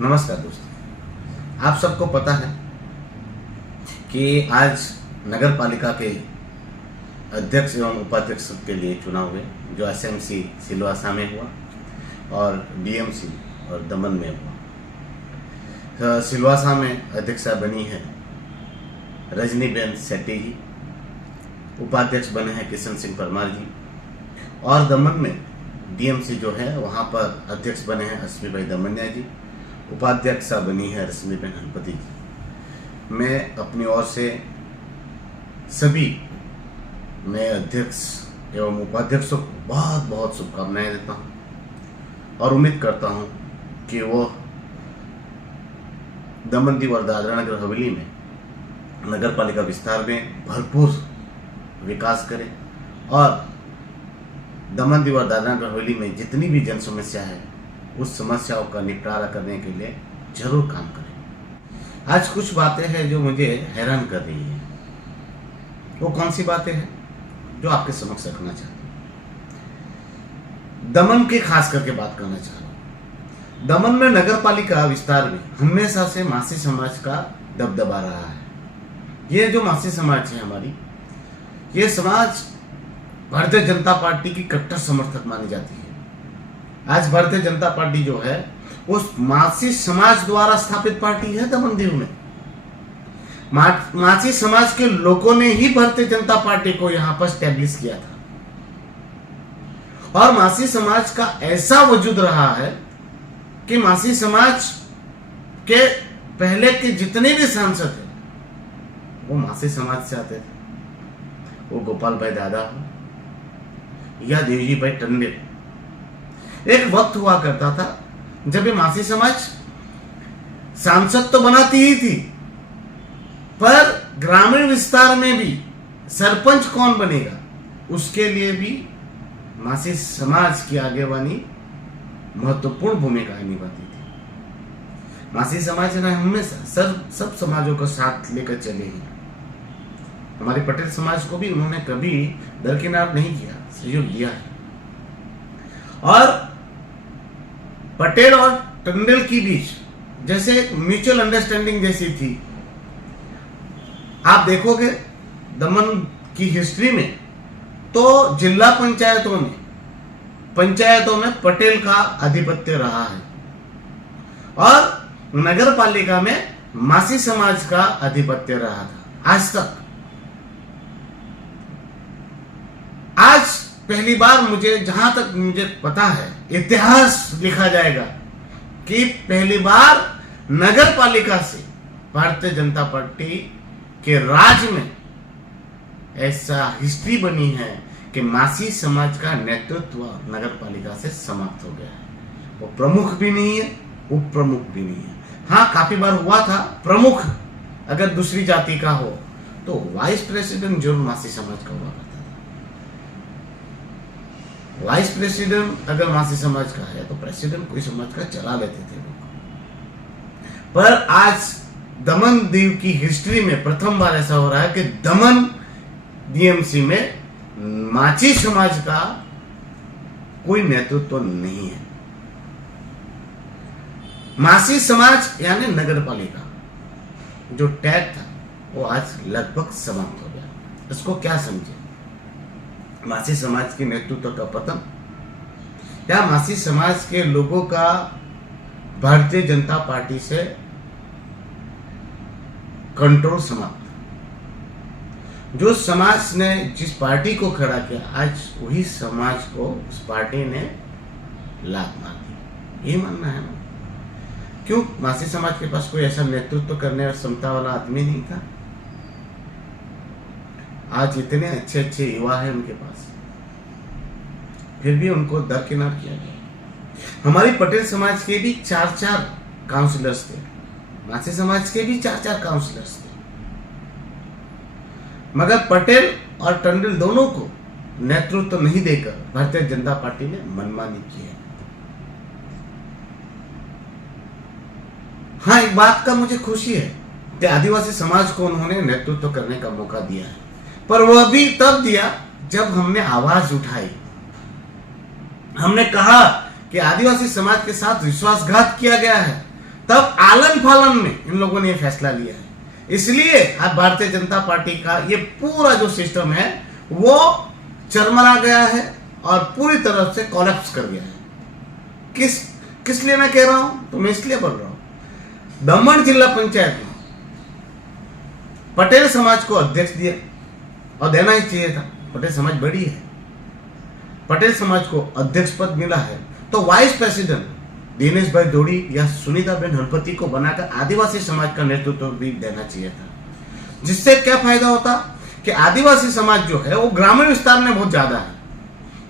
नमस्कार दोस्तों, आप सबको पता है कि आज नगर पालिका के अध्यक्ष एवं उपाध्यक्ष के लिए चुनाव हुए, जो एसएमसी सिलवासा में हुआ और डीएमसी और दमन में हुआ। सिलवासा में अध्यक्षा बनी है रजनीबेन सेठी जी, उपाध्यक्ष बने हैं किशन सिंह परमार जी, और दमन में डीएमसी जो है वहाँ पर अध्यक्ष बने हैं अश्मी भाई दमनिया जी, उपाध्यक्षा बनी है रश्मिबेन हनपति जी। मैं अपनी ओर से सभी नए अध्यक्ष एवं उपाध्यक्षों को बहुत बहुत शुभकामनाएं देता हूं और उम्मीद करता हूं कि वो दमन दीव और दादरा नगर हवेली में नगर पालिका विस्तार में भरपूर विकास करें और दमन दीव और दादरा नगर हवेली में जितनी भी जन समस्या है उस समस्याओं का निपटारा करने के लिए जरूर काम करें। आज कुछ बातें हैं जो मुझे हैरान कर रही है। वो कौन सी बातें हैं जो आपके समक्ष रखना चाहता हूं। दमन की खास करके बात करना चाह रहा हूं। दमन में नगर पालिका विस्तार में हमेशा से मासी समाज का दबदबा रहा है। ये जो मासी समाज है हमारी, ये समाज भारतीय जनता पार्टी की कट्टर समर्थक मानी जाती है। आज भारतीय जनता पार्टी जो है उस मासी समाज द्वारा स्थापित पार्टी है दमन दीव में। मासी समाज के लोगों ने ही भारतीय जनता पार्टी को यहां पर स्टैब्लिश किया था और मासी समाज का ऐसा वजूद रहा है कि मासी समाज के पहले के जितने भी सांसद थे वो मासी समाज से आते थे। वो गोपाल भाई दादा हो या देवजी भाई टंडे। एक वक्त हुआ करता था जब ये मासी समाज सांसद तो बनाती ही थी, पर ग्रामीण विस्तार में भी सरपंच कौन बनेगा उसके लिए भी मासी समाज की आगेवानी महत्वपूर्ण भूमिका निभाती थी। मासी समाज ने हमेशा सब समाजों को साथ लेकर चले हैं। हमारे पटेल समाज को भी उन्होंने कभी दरकिनार नहीं किया, सहयोग दिया है। और पटेल और टंडन की बीच जैसे एक म्यूचुअल अंडरस्टैंडिंग जैसी थी। आप देखोगे दमन की हिस्ट्री में तो जिला पंचायतों में पटेल का आधिपत्य रहा है और नगर पालिका में मासी समाज का आधिपत्य रहा था आज तक। आज पहली बार जहां तक मुझे पता है इतिहास लिखा जाएगा कि पहली बार नगर पालिका से भारतीय जनता पार्टी के राज में ऐसा हिस्ट्री बनी है कि मासी समाज का नेतृत्व नगर पालिका से समाप्त हो गया है। वो प्रमुख भी नहीं है, उप प्रमुख भी नहीं है। हाँ, काफी बार हुआ था प्रमुख अगर दूसरी जाति का हो तो वाइस प्रेसिडेंट जरूर मासी समाज का हुआ करता था। वाइस प्रेसिडेंट अगर मासी समाज का है तो प्रेसिडेंट कोई समाज का चला लेते थे लोग। पर आज दमन दीव की हिस्ट्री में प्रथम बार ऐसा हो रहा है कि दमन डीएमसी में माची समाज का कोई नेतृत्व नहीं है। मासी समाज यानी नगर पालिका जो टैग था वो आज लगभग समाप्त हो गया। इसको क्या समझे? मासी समाज के नेतृत्व का पतन या मासी समाज के लोगों का भारतीय जनता पार्टी से कंट्रोल समाप्त। जो समाज ने जिस पार्टी को खड़ा किया आज वही समाज को उस पार्टी ने लात मार दी। ये मानना है ना? क्यों मासी समाज के पास कोई ऐसा नेतृत्व करने और क्षमता वाला आदमी नहीं था? आज इतने अच्छे अच्छे युवा हैं उनके पास, फिर भी उनको दरकिनार किया गया। हमारी पटेल समाज के भी 4-4 काउंसलर्स थे, मासी समाज के भी 4-4 काउंसलर्स थे, मगर पटेल और टंडन दोनों को नेतृत्व नहीं देकर भारतीय जनता पार्टी ने मनमानी की है। हाँ, एक बात का मुझे खुशी है कि आदिवासी समाज को उन्होंने नेतृत्व करने का मौका दिया है, पर वह भी तब दिया जब हमने आवाज उठाई। हमने कहा कि आदिवासी समाज के साथ विश्वासघात किया गया है, तब आलन फालन में इन लोगों ने ये फैसला लिया है। इसलिए आज भारतीय जनता पार्टी का ये पूरा जो सिस्टम है वो चरमरा गया है और पूरी तरह से कोलैप्स कर गया है। किस लिए मैं कह रहा हूं, तो मैं इसलिए बोल रहा हूं, दमन जिला पंचायत में पटेल समाज को अध्यक्ष दिया और देना ही चाहिए था। पटेल समाज बड़ी है, पटेल समाज को अध्यक्ष पद मिला है तो वाइस प्रेसिडेंट दिनेश भाई जोड़ी या सुनीताबेन हरपति को बनाकर आदिवासी समाज का नेतृत्व भी देना चाहिए था। जिससे क्या फायदा होता कि आदिवासी समाज जो है वो ग्रामीण विस्तार में बहुत ज्यादा है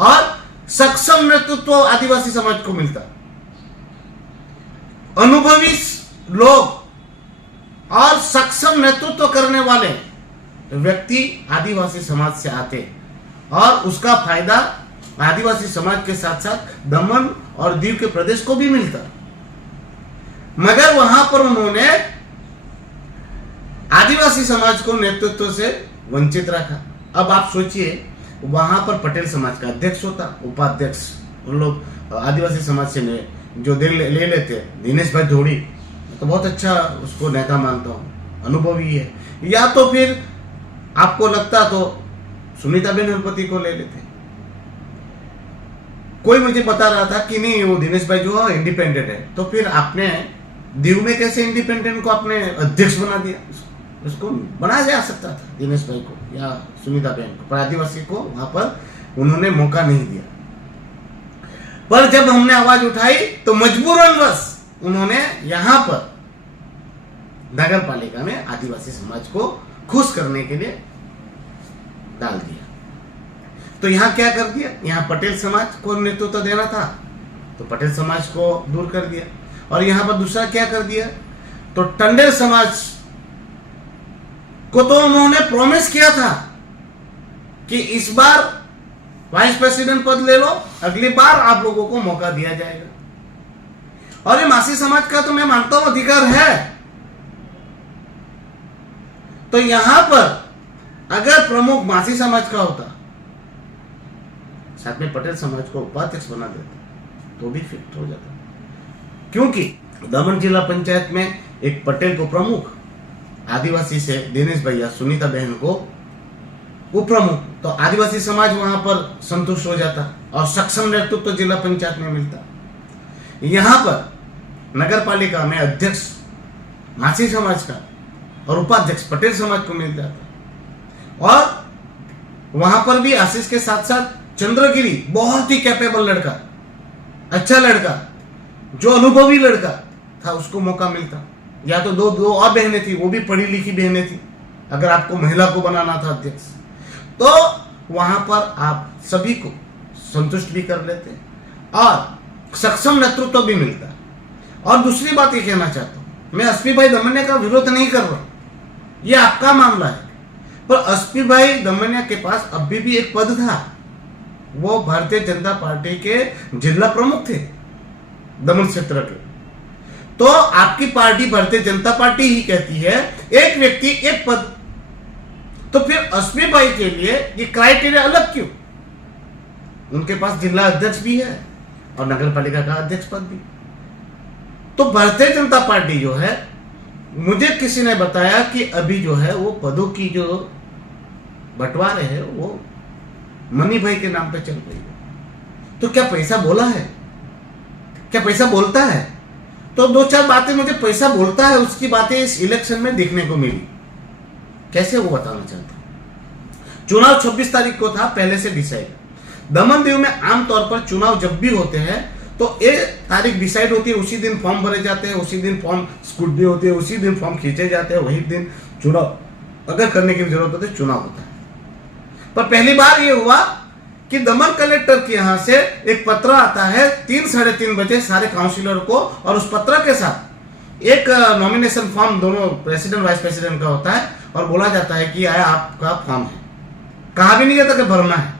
और सक्षम नेतृत्व आदिवासी समाज को मिलता। अनुभवी लोग और सक्षम नेतृत्व करने वाले व्यक्ति आदिवासी समाज से आते और उसका फायदा आदिवासी समाज के साथ साथ दमन और दीव के प्रदेश को भी मिलता। मगर वहां पर उन्होंने आदिवासी समाज को नेतृत्व से वंचित रखा। अब आप सोचिए वहां पर पटेल समाज का अध्यक्ष होता, उपाध्यक्ष उन लोग आदिवासी समाज से जो ले लेते दिनेश भाई धोड़ी, तो बहुत अच्छा उसको नेता मानता हूं, अनुभवी है। या तो फिर आपको लगता तो सुनीताबेन हरपति को ले लेते। कोई मुझे बता रहा था कि नहीं वो दिनेश भाई जो है इंडिपेंडेंट है, तो फिर आपने दीव में कैसे इंडिपेंडेंट को आपने अध्यक्ष बना दिया? उसको बनाया जा सकता था दिनेश भाई को या सुनीताबेन को, पर आदिवासी को वहां पर उन्होंने मौका नहीं दिया। पर जब हमने आवाज उठाई तो मजबूरनवश उन्होंने यहां पर नगर पालिका में आदिवासी समाज को खुश करने के लिए डाल दिया। तो यहां क्या कर दिया, यहां पटेल समाज को नेतृत्व देना था तो पटेल समाज को दूर कर दिया। और यहां पर दूसरा क्या कर दिया, तो टंडेल समाज को तो उन्होंने प्रॉमिस किया था कि इस बार वाइस प्रेसिडेंट पद ले लो, अगली बार आप लोगों को मौका दिया जाएगा। और ये मासी समाज का तो मैं मानता हूं अधिकार है। तो यहां पर अगर प्रमुख मासी समाज का होता, साथ में पटेल समाज को उपाध्यक्ष बना देता तो भी फिट हो जाता। क्योंकि दमन जिला पंचायत में एक पटेल को प्रमुख, आदिवासी से दिनेश भैया सुनीता बहन को उपप्रमुख, तो आदिवासी समाज वहां पर संतुष्ट हो जाता और सक्षम नेतृत्व तो जिला पंचायत में मिलता। यहां पर नगर पालिका में अध्यक्ष मासी समाज का और उपाध्यक्ष पटेल समाज को मिल जाता। और वहां पर भी आशीष के साथ साथ चंद्रगिरी बहुत ही कैपेबल लड़का, अच्छा लड़का, जो अनुभवी लड़का था, उसको मौका मिलता। या तो दो और बहनें थी, वो भी पढ़ी लिखी बहनें थी। अगर आपको महिला को बनाना था अध्यक्ष, तो वहां पर आप सभी को संतुष्ट भी कर लेते और सक्षम नेतृत्व भी मिलता। और दूसरी बात ये कहना चाहता हूं, मैं एसपी भाई दमनिया का विरोध नहीं कर रहा, ये आपका मामला है, पर एसपी भाई दमनिया के पास अभी भी एक पद था। वो भारतीय जनता पार्टी के जिला प्रमुख थे दमन क्षेत्र के। तो आपकी पार्टी भारतीय जनता पार्टी ही कहती है एक व्यक्ति एक पद, तो फिर एसपी भाई के लिए ये क्राइटेरिया अलग क्यों? उनके पास जिला अध्यक्ष भी है और नगर पालिका का अध्यक्ष पद भी। तो भारतीय जनता पार्टी जो है, मुझे किसी ने बताया कि अभी जो है वो पदों की जो बंटवारे है वो मनी भाई के नाम पे चल रही है। तो क्या पैसा बोला है? क्या पैसा बोलता है? तो दो चार बातें मुझे पैसा बोलता है उसकी बातें इस इलेक्शन में देखने को मिली। कैसे वो बताना चाहता हूं। चुनाव 26 तारीख को था, पहले से डिसाइड। दमन दीव में आमतौर पर चुनाव जब भी होते हैं तो एक तारीख डिसाइड होती है, उसी दिन फॉर्म भरे जाते हैं, उसी दिन फॉर्म स्क्रूटनी होती है, उसी दिन फॉर्म खींचे जाते हैं, वही दिन चुनाव अगर करने की जरूरत होती है चुनाव होता है। पर पहली बार ये हुआ कि दमन कलेक्टर के यहां से एक पत्र आता है 3 साढ़े 3 बजे सारे काउंसिलर को, और उस पत्र के साथ एक नॉमिनेशन फॉर्म दोनों प्रेसिडेंट वाइस प्रेसिडेंट का होता है और बोला जाता है कि आया आपका फॉर्म है। कहा भी नहीं जाता कि भरना है।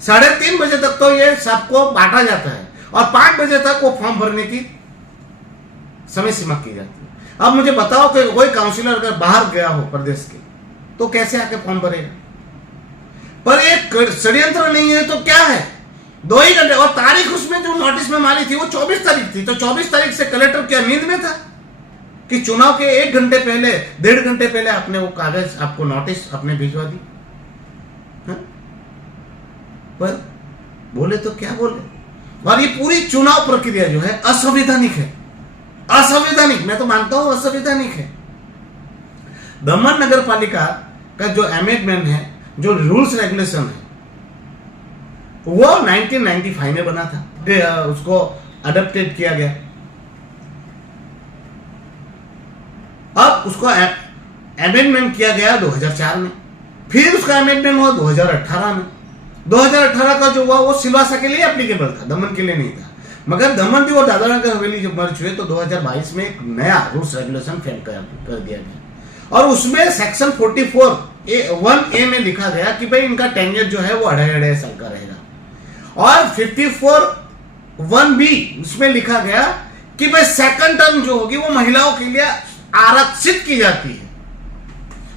3:30 बजे तक तो ये सबको बांटा जाता है और 5 बजे तक वो फॉर्म भरने की समय सीमा की जाती है। अब मुझे बताओ कि कोई काउंसिलर अगर बाहर गया हो प्रदेश के तो कैसे आके फॉर्म भरेगा? पर एक षड्यंत्र नहीं है तो क्या है? 2 ही घंटे। और तारीख उसमें जो नोटिस में मारी थी वो 24 तारीख थी, तो 24 तारीख से कलेक्टर क्या नींद में था? कि चुनाव के 1 घंटे पहले, 1.5 घंटे पहले आपने वो कागज, आपको नोटिस आपने भिजवा दी। हाँ? पर बोले तो क्या बोले। और ये पूरी चुनाव प्रक्रिया जो है असंवैधानिक है, असंवैधानिक, मैं तो मानता हूं असंवैधानिक है। दमन नगर पालिका का जो अमेंडमेंट है, जो रूल्स रेगुलेशन है, वो 1995 में बना था, उसको अडॉप्टेड किया गया। अब उसको अमेंडमेंट किया गया 2004 में, फिर उसका अमेंडमेंट हुआ 2018 में। 2018 का जो हुआ वो सिलवासा के लिए एप्लीकेबल था, दमन के लिए नहीं था। मगर दमन दीव और दादरा नगर हवेली जब मर्ज हुए तो 2022 में एक नया रूल्स रेगुलेशन फ्रेम कर दिया गया, और उसमें सेक्शन 44(1)(a) में लिखा गया कि भाई इनका टेन्योर जो है वो 2.5 साल का रहेगा। और 54(1)(b) उसमें लिखा गया कि भाई सेकंड टर्म जो होगी वो महिलाओं के लिए आरक्षित की जाती है।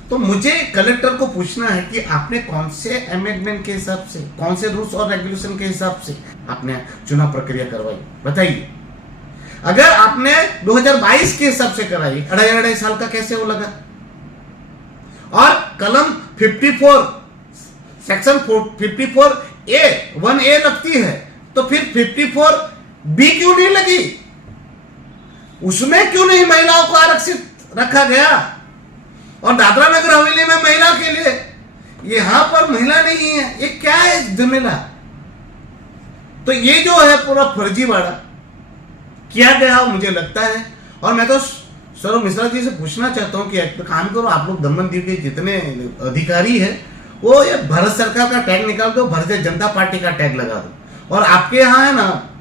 तो मुझे कलेक्टर को पूछना है कि आपने कौन से अमेंडमेंट के हिसाब से, कौन से रूल्स और रेगुलेशन के हिसाब से आपने चुनाव प्रक्रिया करवाई, बताइए। अगर आपने 2022 के हिसाब से कराई, 2.5 साल का कैसे वो लगा? और कलम 54 सेक्शन 54(a)(1)(a) लगती है, तो फिर 54(b) क्यों नहीं लगी? उसमें क्यों नहीं महिलाओं को आरक्षित रखा गया? और दादरा नगर हवेली में महिला के लिए, यहां पर महिला नहीं है, ये क्या है झमेला? तो ये जो है पूरा फर्जीवाड़ा किया गया मुझे लगता है। और मैं तो सौरभ मिश्रा जी से पूछना चाहता हूं कि एक काम करो, आप लोग दमन दीव के जितने अधिकारी हैं वो ये भारत सरकार का टैग निकाल दो, भारतीय जनता पार्टी का टैग लगा दो। और आपके यहाँ है ना,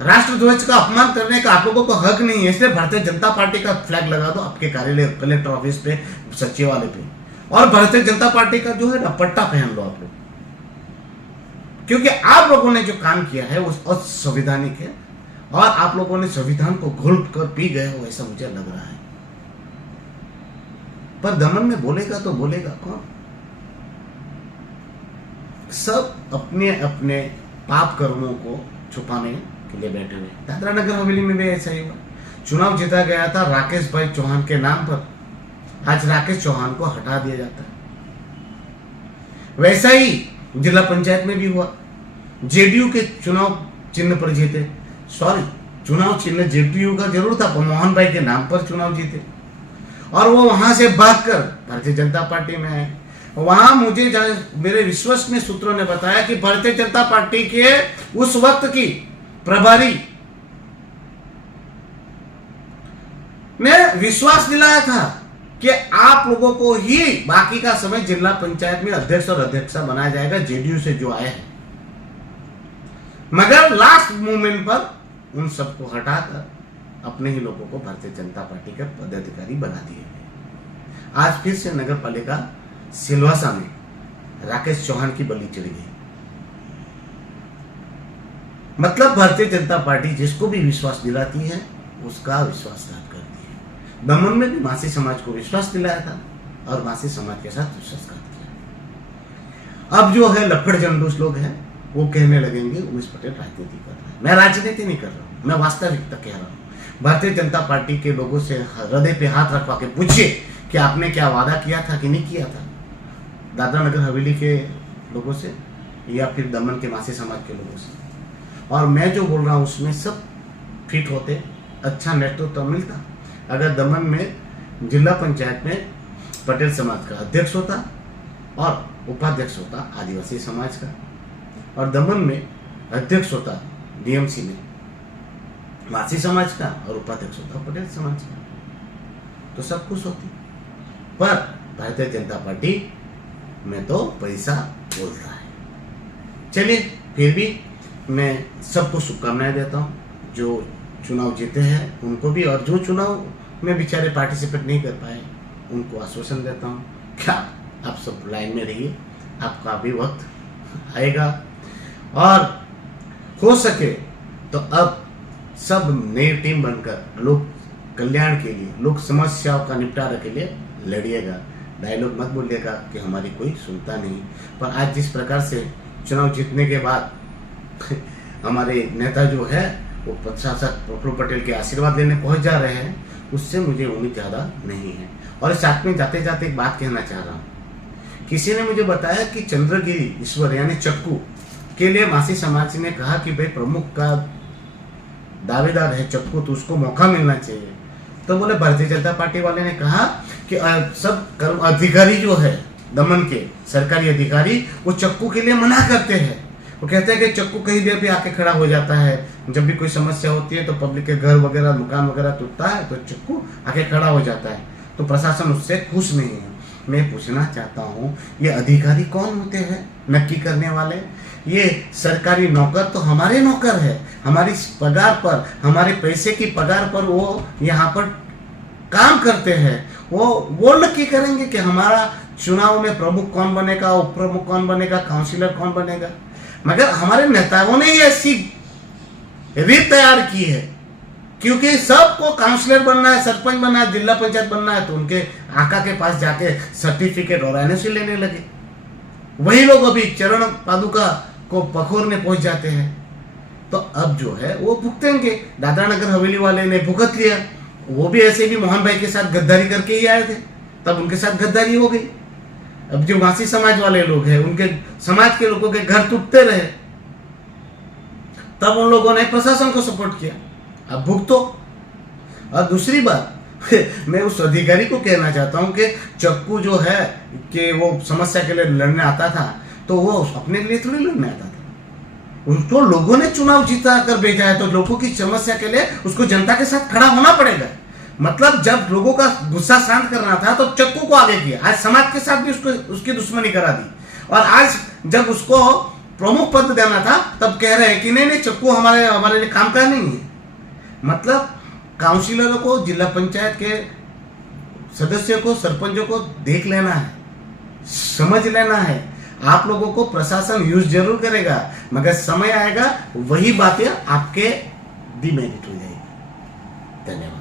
राष्ट्रध्वज का अपमान करने का आप लोगों को हक नहीं है, इसलिए भारतीय जनता पार्टी का फ्लैग लगा दो आपके कार्यालय, कलेक्टर ऑफिस पे, सचिवालय पे, और भारतीय जनता पार्टी का जो है ना पट्टा पहन लो आप लोग, क्योंकि आप लोगों ने जो काम किया है वो असंवैधानिक है और आप लोगों ने संविधान को घोट कर पी गए हो, ऐसा मुझे लग रहा है। पर दमन में बोलेगा तो बोलेगा कौन? सब अपने अपने पाप कर्मों को छुपाने के लिए बैठे हुए। दादरा नगर हवेली में भी ऐसा ही हुआ। चुनाव जीता गया था राकेश भाई चौहान के नाम पर, आज राकेश चौहान को हटा दिया जाता है। वैसा ही जिला पंचायत में भी हुआ, जेडीयू के चुनाव चिन्ह पर जीते, सॉरी चुनाव चिन्ह जेडीयू का जरूर था, पर मोहन भाई के नाम पर चुनाव जीते, और वो वहां से भागकर भारतीय जनता पार्टी में आए। वहां मुझे मेरे विश्वसनीय सूत्रों ने बताया कि भारतीय जनता पार्टी के उस वक्त की प्रभारी ने विश्वास दिलाया था कि आप लोगों को ही बाकी का समय जिला पंचायत में अध्यक्ष और अध्यक्षा बनाया जाएगा, जेडीयू से जो आए हैं। मगर लास्ट मोमेंट पर उन सबको हटाकर अपने ही लोगों को भारतीय जनता पार्टी के पदाधिकारी बना दिए गए। आज फिर से नगर पालिका सिलवासा में राकेश चौहान की बलि चढ़ गई। मतलब भारतीय जनता पार्टी जिसको भी विश्वास दिलाती है उसका विश्वासघात करती है। दमन में भी मासी समाज को विश्वास दिलाया था और मासी समाज के साथ विश्वासघात किया। अब जो है लफड़ जंडूस लोग हैं वो कहने लगेंगे उमेश पटेल राजनीति कर रहा है। मैं राजनीति नहीं कर रहा हूं, मैं वास्तविकता कह रहा हूं। भारतीय जनता पार्टी के लोगों से हृदय पे हाथ रखवा के पूछिए कि आपने क्या वादा किया था कि नहीं किया था, दादरा नगर हवेली के लोगों से या फिर दमन के मासी समाज के लोगों से। और मैं जो बोल रहा हूँ उसमें सब फिट होते, अच्छा नेतृत्व तो मिलता। अगर दमन में जिला पंचायत में पटेल समाज का अध्यक्ष होता और उपाध्यक्ष होता आदिवासी समाज का, और दमन में अध्यक्ष होता डीएमसी में मासी समाज का और उपाध्यक्ष होता पटेल समाज का, तो सब खुश होती। पर भारतीय जनता पार्टी में तो पैसा बोलता है। चलिए, फिर भी मैं सबको शुभकामनाएं देता हूं, जो चुनाव जीते हैं उनको भी, और जो चुनाव में बेचारे पार्टिसिपेट नहीं कर पाए उनको आश्वासन देता हूं क्या आप सब लाइन में रहिए, आपका भी वक्त आएगा। और हो सके तो अब सब नई टीम बनकर लोक कल्याण के लिए, लोक समस्याओं का निपटारा के लिए लड़िएगा। डायलॉग मत बोलिएगा कि हमारी कोई सुनता नहीं। पर आज जिस प्रकार से चुनाव जीतने के बाद हमारे नेता जो है वो प्रशासक प्रफुल्ल पटेल के आशीर्वाद लेने पहुंच जा रहे हैं, उससे मुझे उम्मीद ज़्यादा नहीं है। और साथ में जाते जाते एक बात कहना चाह रहा हूँ। किसी ने मुझे बताया कि चंद्रगिरी ईश्वर यानी चक्कू के लिए मासी समाज ने कहा कि भाई प्रमुख का दावेदार है चक्कू, तो उसको मौका मिलना चाहिए। तो बोले भारतीय जनता पार्टी वाले ने कहा कि सब अधिकारी जो है दमन के सरकारी अधिकारी वो चक्कू के लिए मना करते हैं। वो कहते हैं कि चक्कू कहीं देर भी आके खड़ा हो जाता है, जब भी कोई समस्या होती है तो पब्लिक के घर वगैरह मकान वगैरह टूटता है तो चक्कू आके खड़ा हो जाता है, तो प्रशासन उससे खुश नहीं है। मैं पूछना चाहता हूँ, ये अधिकारी कौन होते हैं नक्की करने वाले? ये सरकारी नौकर तो हमारे नौकर है, हमारी पगार पर, हमारे पैसे की पगार पर वो यहाँ पर काम करते हैं। वो नक्की करेंगे कि हमारा चुनाव में प्रमुख कौन बनेगा, उप प्रमुख कौन बनेगा, काउंसिलर कौन बनेगा। मगर हमारे नेताओं ने ये ऐसी रीत तैयार की है, क्योंकि सबको काउंसिलर बनना है, सरपंच बनना है, जिला पंचायत बनना है, तो उनके आका के पास जाके सर्टिफिकेट और एनओसी लेने लगे। वही लोग अभी चरण पादुका को पखोरने पहुंच जाते हैं। तो अब जो है वो भुगतेंगे। दादरा नगर हवेली वाले ने भुगत लिया, वो भी ऐसे भी मोहन भाई के साथ गद्दारी करके ही आए थे, तब उनके साथ गद्दारी हो गई। अब जो मासी समाज वाले लोग हैं, उनके समाज के लोगों के घर टूटते रहे, तब उन लोगों ने प्रशासन को सपोर्ट किया। अब भुगतो। और दूसरी बात मैं उस अधिकारी को कहना चाहता हूं कि चक्कू जो है कि वो समस्या के लिए लड़ने आता था, तो वो अपने लिए थोड़ी लड़ने आता था। उसको लोगों ने चुनाव जीता कर भेजा है, तो लोगों की समस्या के लिए उसको जनता के साथ खड़ा होना पड़ेगा। मतलब जब लोगों का गुस्सा शांत करना था तो चक्कू को आगे किया, आज समाज के साथ भी उसकी दुश्मनी करा दी। और आज जब उसको प्रमुख पद देना था तब कह रहे हैं कि नहीं चक्कू हमारे लिए काम का नहीं है। मतलब काउंसिलरों को, जिला पंचायत के सदस्यों को, सरपंचों को देख लेना है, समझ लेना है। आप लोगों को प्रशासन यूज जरूर करेगा, मगर समय आएगा वही बातें आपके डिमेरिट हो जाएगी। धन्यवाद।